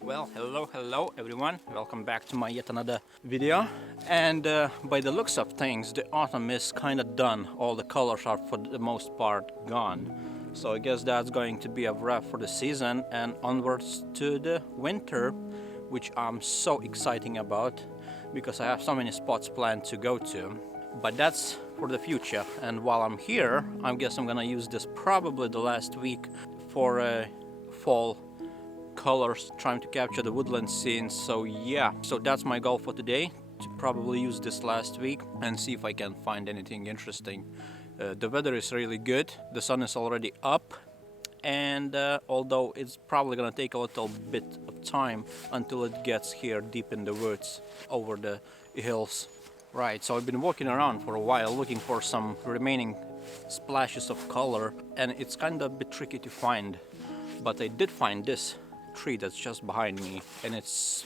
Well, hello everyone, welcome back to my yet another video. And by the looks of things, the autumn is kind of done. All the colors are for the most part gone. So I guess that's going to be a wrap for the season and onwards to the winter, which I'm so exciting about because I have so many spots planned to go to. But that's for the future, and while I'm here, I guess I'm gonna use this probably the last week for fall colors, trying to capture the woodland scenes. So yeah, so that's my goal for today, to probably use this last week and see if I can find anything interesting. The weather is really good, the sun is already up, and although it's probably gonna take a little bit of time until it gets here deep in the woods over the hills. Right, so I've been walking around for a while looking for some remaining splashes of color, and it's kind of a bit tricky to find, but I did find this tree that's just behind me, and it's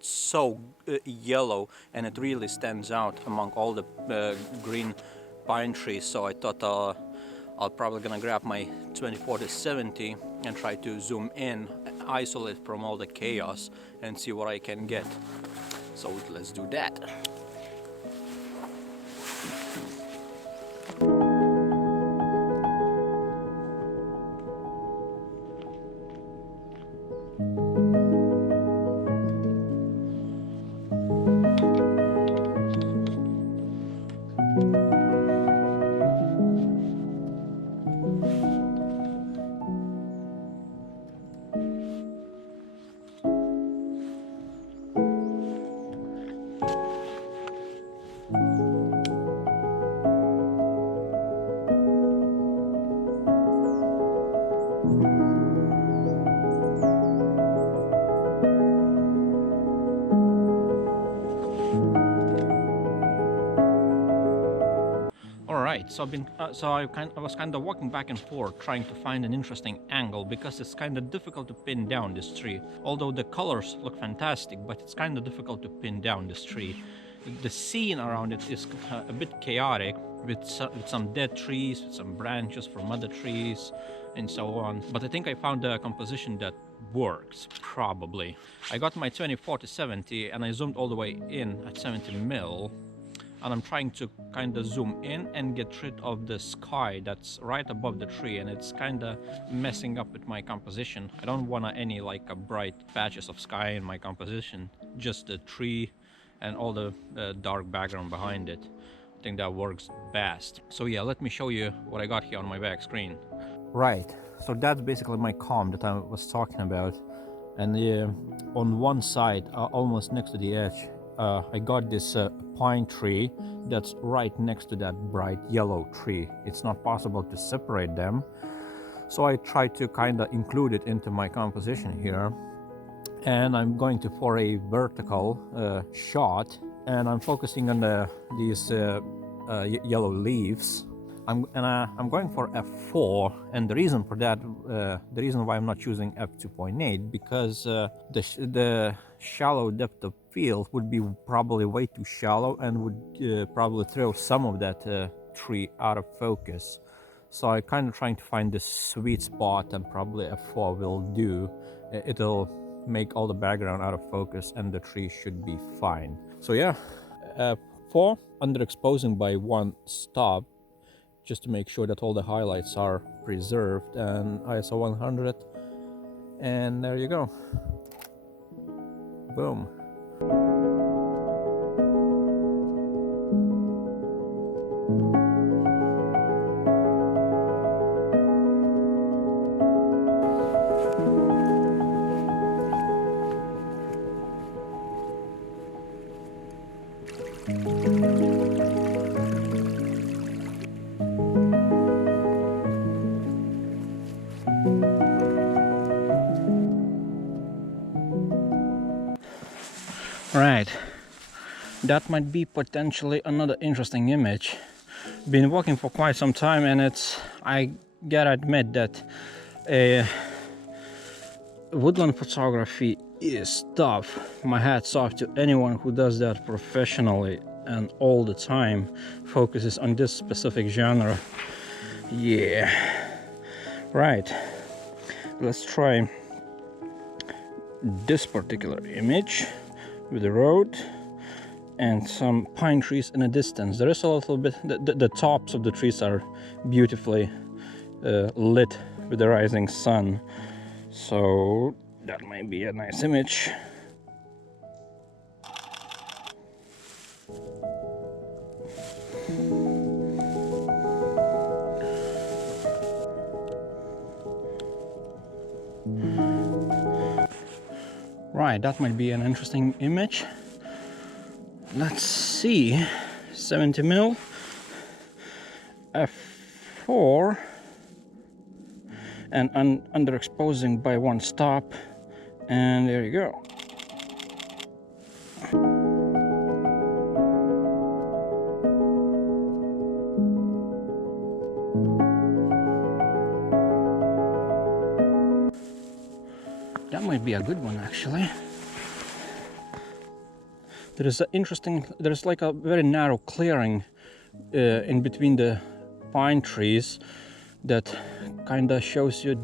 so yellow, and it really stands out among all the green pine trees. So I thought I'll probably gonna grab my 2040-70 and try to zoom in, isolate from all the chaos, and see what I can get. So let's do that. Alright, so I was kind of walking back and forth trying to find an interesting angle, because it's kind of difficult to pin down this tree. Although the colors look fantastic, but it's kind of difficult to pin down this tree. The scene around it is a bit chaotic, with some dead trees, with some branches from other trees, and so on. But I think I found a composition that works, probably. I got my 2040-70 and I zoomed all the way in at 70 mil. And I'm trying to kind of zoom in and get rid of the sky that's right above the tree, and it's kind of messing up with my composition. I don't want any like a bright patches of sky in my composition, just the tree and all the dark background behind it. I think that works best. So yeah, let me show you what I got here on my back screen. Right, so that's basically my comb that I was talking about, and on one side, almost next to the edge, I got this pine tree that's right next to that bright yellow tree. It's not possible to separate them, so I tried to kind of include it into my composition here. And I'm going for a vertical shot, and I'm focusing on these yellow leaves. I'm going for f4, and the reason for that, the reason why I'm not choosing f2.8, because the shallow depth of field would be probably way too shallow and would probably throw some of that tree out of focus. So I'm kind of trying to find this sweet spot, and probably f4 will do. It'll make all the background out of focus and the tree should be fine. So yeah, f4, underexposing by one stop, just to make sure that all the highlights are preserved, and ISO 100 And there you go. Boom. Right, that might be potentially another interesting image. Been walking for quite some time, and I gotta admit that woodland photography is tough. My hat's off to anyone who does that professionally and all the time, focuses on this specific genre. Yeah, right, let's try this particular image with the road and some pine trees in the distance. There is a little bit, the tops of the trees are beautifully lit with the rising sun, so that might be a nice image. Right, that might be an interesting image. Let's see, 70mm, f4, and underexposing by one stop, and there you go. That might be a good one, actually. There's like a very narrow clearing in between the pine trees that kind of shows you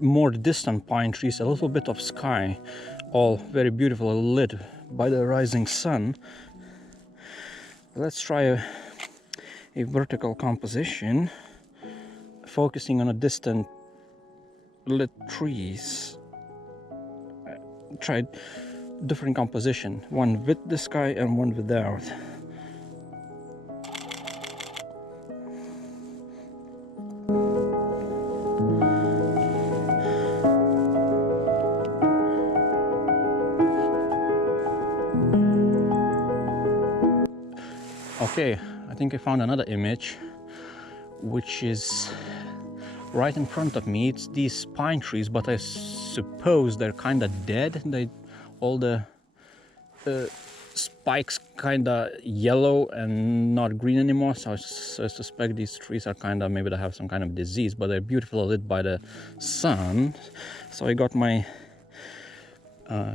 more distant pine trees, a little bit of sky, all very beautifully lit by the rising sun. Let's try a vertical composition, focusing on a distant lit trees. Tried different composition, one with the sky and one without. Okay, I think I found another image which is right in front of me. It's these pine trees, but I suppose they're kind of dead. All the spikes kind of yellow and not green anymore, so I suspect these trees are kind of, maybe they have some kind of disease, but they're beautifully lit by the sun. So I got my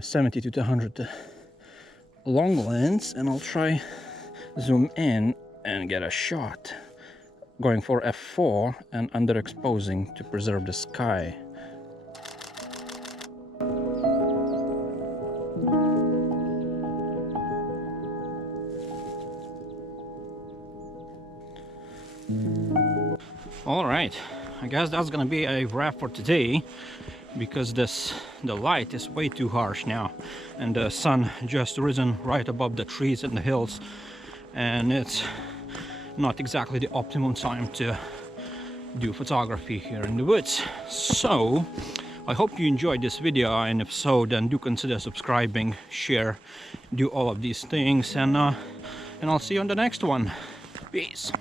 70 to 200 long lens, and I'll try zoom in and get a shot, going for f4 and underexposing to preserve the sky. All right, I guess that's gonna be a wrap for today, because the light is way too harsh now, and the sun just risen right above the trees and the hills, and it's not exactly the optimum time to do photography here in the woods. So I hope you enjoyed this video, and if so, then do consider subscribing, share, do all of these things, and I'll see you on the next one. Peace.